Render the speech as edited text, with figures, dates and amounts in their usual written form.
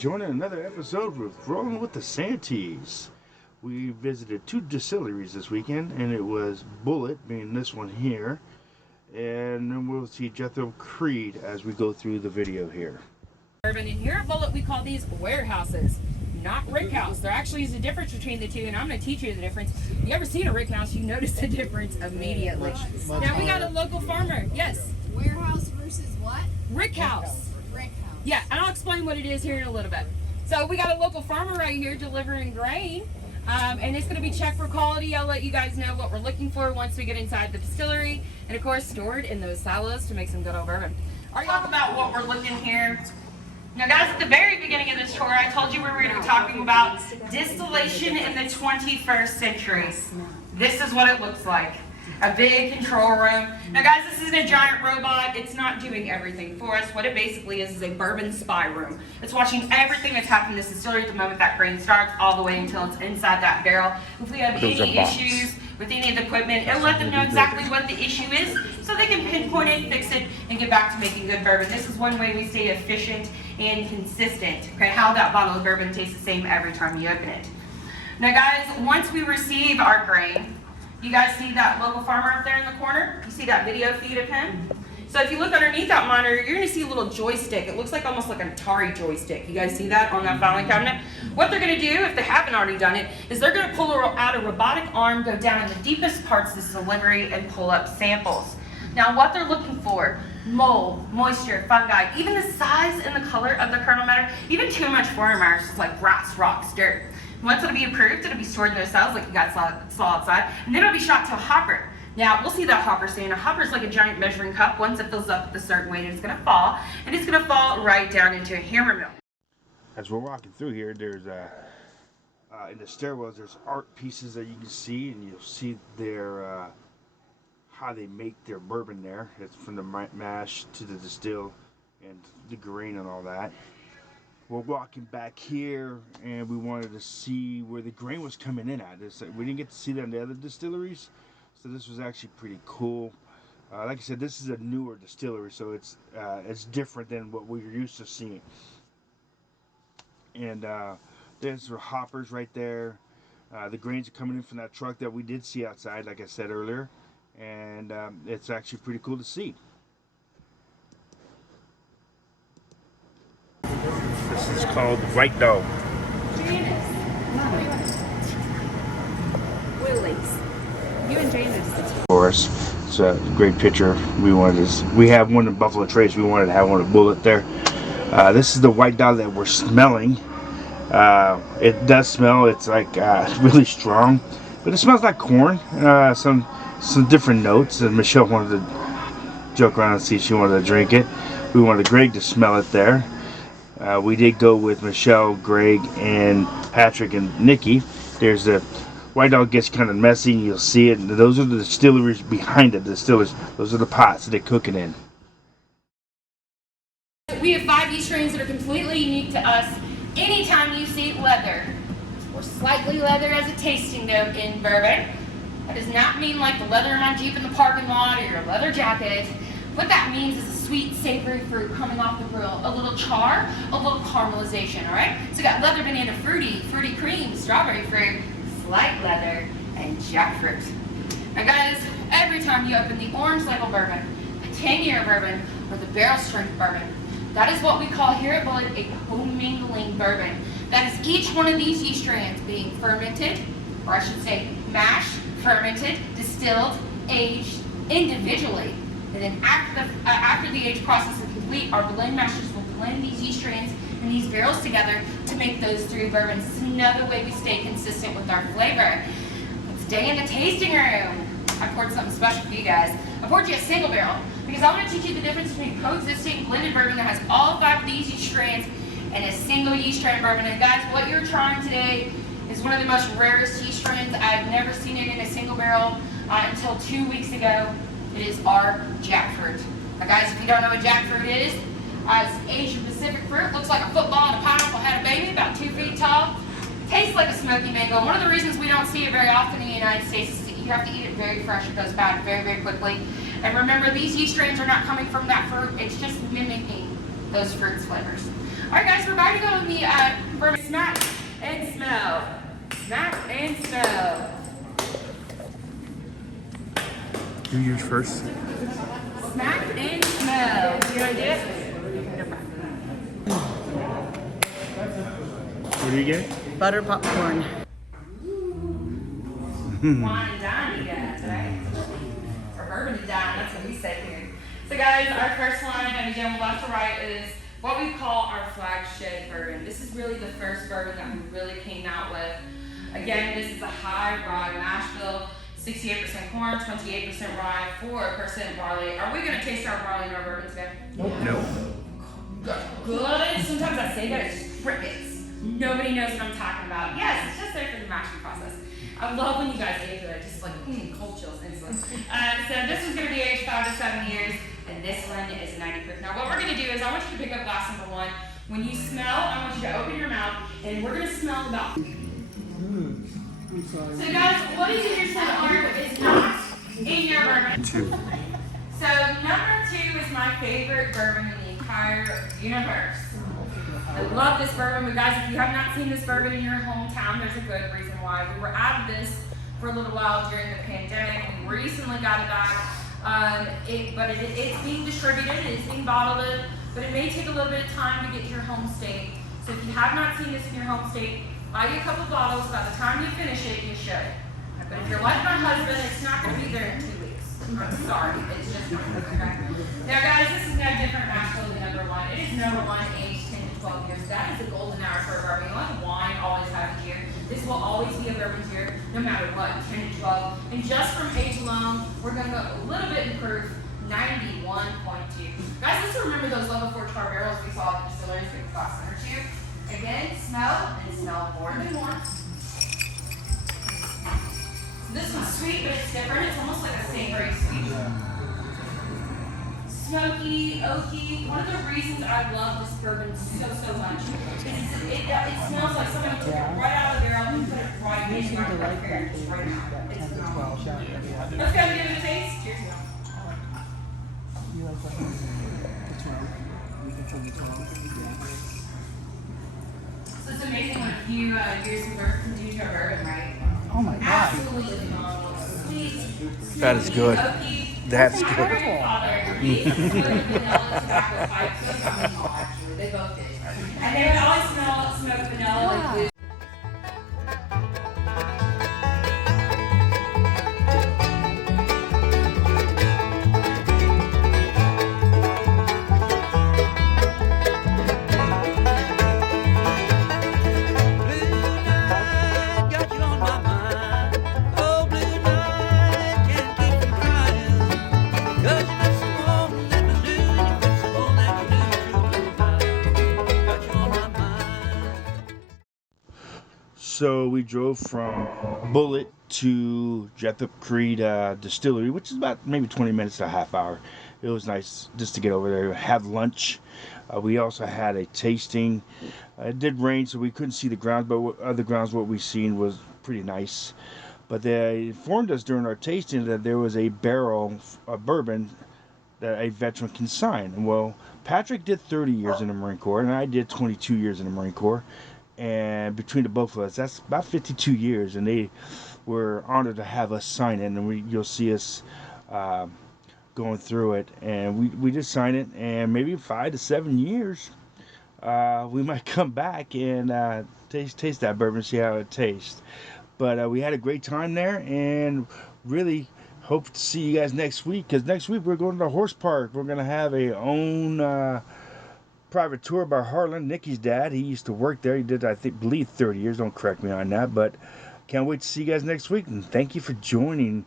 joining another episode with Rolling with the Santies. We visited two distilleries this weekend, and it was Bulleit, being this one here, and then we'll see Jeptha Creed as we go through the video here. And here at Bulleit, we call these warehouses, not rick house. There actually is a difference between the two, and I'm going to teach you the difference. If you ever seen a rick house, you notice the difference immediately. Now we got a local farmer. Yes. Warehouse versus what? Rick house. Yeah, and I'll explain what it is here in a little bit. So we got a local farmer right here delivering grain, and it's going to be checked for quality. I'll let you guys know what we're looking for once we get inside the distillery, and of course stored in those silos to make some good old bourbon. Are you talking about what we're looking here? Now guys, at the very beginning of this tour, I told you we were going to be talking about distillation in the 21st century. This is what it looks like. A big control room. Now guys, this isn't a giant robot. It's not doing everything for us. What it basically is a bourbon spy room. It's watching everything that's happening in this distillery at the moment that grain starts all the way until it's inside that barrel. If we have any issues with any of the equipment, it'll let them know exactly what the issue is so they can pinpoint it, fix it, and get back to making good bourbon. This is one way we stay efficient and consistent. Okay, how that bottle of bourbon tastes the same every time you open it. Now guys, once we receive our grain, you guys see that local farmer up there in the corner? You see that video feed of him? So if you look underneath that monitor, you're going to see a little joystick. It looks like almost like an Atari joystick. You guys see that on that filing cabinet? What they're going to do, if they haven't already done it, is they're going to pull out a robotic arm, go down in the deepest parts of this delivery, and pull up samples. Now what they're looking for, mold, moisture, fungi, even the size and the color of the kernel matter, even too much foreign matter, just like grass, rocks, dirt. Once it'll be approved, it'll be stored in those cells like you guys saw outside, and then it'll be shot to a hopper. Now, we'll see that hopper soon. A hopper is like a giant measuring cup. Once it fills up with a certain weight, it's going to fall, and it's going to fall right down into a hammer mill. As we're walking through here, there's in the stairwells, there's art pieces that you can see, and you'll see their how they make their bourbon there. It's from the mash to the distill and the grain and all that. We're walking back here, and we wanted to see where the grain was coming in at. We didn't get to see that in the other distilleries, so this was actually pretty cool. Like I said, this is a newer distillery, so it's different than what we're used to seeing. And there's the hoppers right there. The grains are coming in from that truck that we did see outside, like I said earlier, and it's actually pretty cool to see. This is called White Dog. Bulleit. You and Janice. For us, it's a great picture. We have one in Buffalo Trace. We wanted to have one at Bulleit there. This is the White Dog that we're smelling. It does smell. It's like really strong, but it smells like corn. Some different notes. And Michelle wanted to joke around and see if she wanted to drink it. We wanted Greg to smell it there. We did go with Michelle, Greg, and Patrick and Nikki. There's the White Dog gets kind of messy, and you'll see it. And those are the distilleries behind it. The distillers. Those are the pots that they cook it in. We have 5 yeast strains that are completely unique to us. Anytime you see leather or slightly leather as a tasting note in bourbon, that does not mean like the leather in my Jeep in the parking lot or your leather jacket. What that means is a sweet, savory fruit coming off the grill, a little char, a little caramelization, all right? So we got leather, banana, fruity cream, strawberry fruit, slight leather, and jackfruit. Now guys, every time you open the orange label bourbon, the 10-year bourbon, or the barrel strength bourbon, that is what we call here at Bulleit a commingling bourbon. That is each one of these yeast strains being fermented, or I should say mashed, fermented, distilled, aged individually. And then after the age process is complete, our blend masters will blend these yeast strains and these barrels together to make those 3 bourbons. It's another way we stay consistent with our flavor. Let's stay in the tasting room. I poured something special for you guys. I poured you a single barrel because I want to teach you the difference between coexisting blended bourbon that has all 5 of these yeast strains and a single yeast strain bourbon. And guys, what you're trying today is one of the most rarest yeast strains. I've never seen it in a single barrel until 2 weeks ago. It is our jackfruit. Now guys, if you don't know what jackfruit is, it's Asian Pacific fruit. Looks like a football and a pineapple had a baby, about 2 feet tall. Tastes like a smoky mango. One of the reasons we don't see it very often in the United States is that you have to eat it very fresh. It goes bad very, very quickly. And remember, these yeast strains are not coming from that fruit. It's just mimicking those fruits flavors. Alright guys, we're about to go on the bourbon smack and smell. Smack and smell. Do yours first. Smack and smell. You want to do it? What do you get? Butter popcorn. Wine and dine, you guys, right? Or bourbon and dine, that's what we say here. So guys, our first one, and again, left to right, is what we call our flagship bourbon. This is really the first bourbon that we really came out with. Again, this is a high rye mash bill, 68% corn, 28% rye, 4% barley. Are we gonna taste our barley in our bourbon today? Nope. No. Good. Sometimes I say that it's crickets. Nobody knows what I'm talking about. Yes, it's just there for the mashing process. I love when you guys age it. Just like, cold chills instantly. So this one's going to be aged 5 to 7 years, and this one is 90 proof. Now what we're going to do is I want you to pick up glass number 1. When you smell, I want you to open your mouth, and we're going to smell about. So guys, what is in your cellar is not in your bourbon. 2. So number 2 is my favorite bourbon in the entire universe. I love this bourbon, but guys, if you have not seen this bourbon in your hometown, there's a good reason why. We were out of this for a little while during the pandemic. We recently got it back, it's being distributed, it's being bottled, but it may take a little bit of time to get to your home state. So if you have not seen this in your home state, buy you a couple bottles. By the time you finish it, you should. But if you're like my husband, it's not going to be there in 2 weeks. I'm sorry, it's just not. Okay? Now guys, this is no different actually than number 1. It is number 1 aged 10 to 12 years. That is the golden hour for a bourbon. Like wine always has a year. This will always be a bourbon tier, no matter what, 10 to 12. And just from age alone, we're going to go a little bit in proof, 91.2. Guys, let's remember those level 4 tar barrels we saw at the distilleries with glass number 2. Again, smell and smell more than once. So this one's sweet, but it's different. It's almost like a savory sweet. Smoky, oaky. One of the reasons I love this bourbon so much is it smells like somebody took it right out of the barrel and put it right in my refrigerator right now. It's phenomenal. Let's go and give it a taste. Cheers. You like the 12? We can try the 12. So it's amazing when a few years of bourbon can do to a bourbon, right? Oh my god. Absolutely phenomenal. Sweet. That is good. Oaky. That's good. They both did. And they would always smell smoked vanilla like this. So we drove from Bulleit to Jeptha Distillery, which is about maybe 20 minutes to a half hour. It was nice just to get over there, have lunch. We also had a tasting. It did rain, so we couldn't see the grounds, but other grounds, what we seen was pretty nice. But they informed us during our tasting that there was a barrel of bourbon that a veteran can sign. Well, Patrick did 30 years in the Marine Corps, and I did 22 years in the Marine Corps. And between the both of us, that's about 52 years, and they were honored to have us sign it. And you'll see us going through it, and we just sign it. And maybe 5 to 7 years, we might come back and taste that bourbon, see how it tastes. But we had a great time there, and really hope to see you guys next week. Because next week we're going to the horse park. We're gonna have a own private tour by Harlan, Nikki's dad. He used to work there. He did, I believe 30 years. Don't correct me on that, but can't wait to see you guys next week. And thank you for joining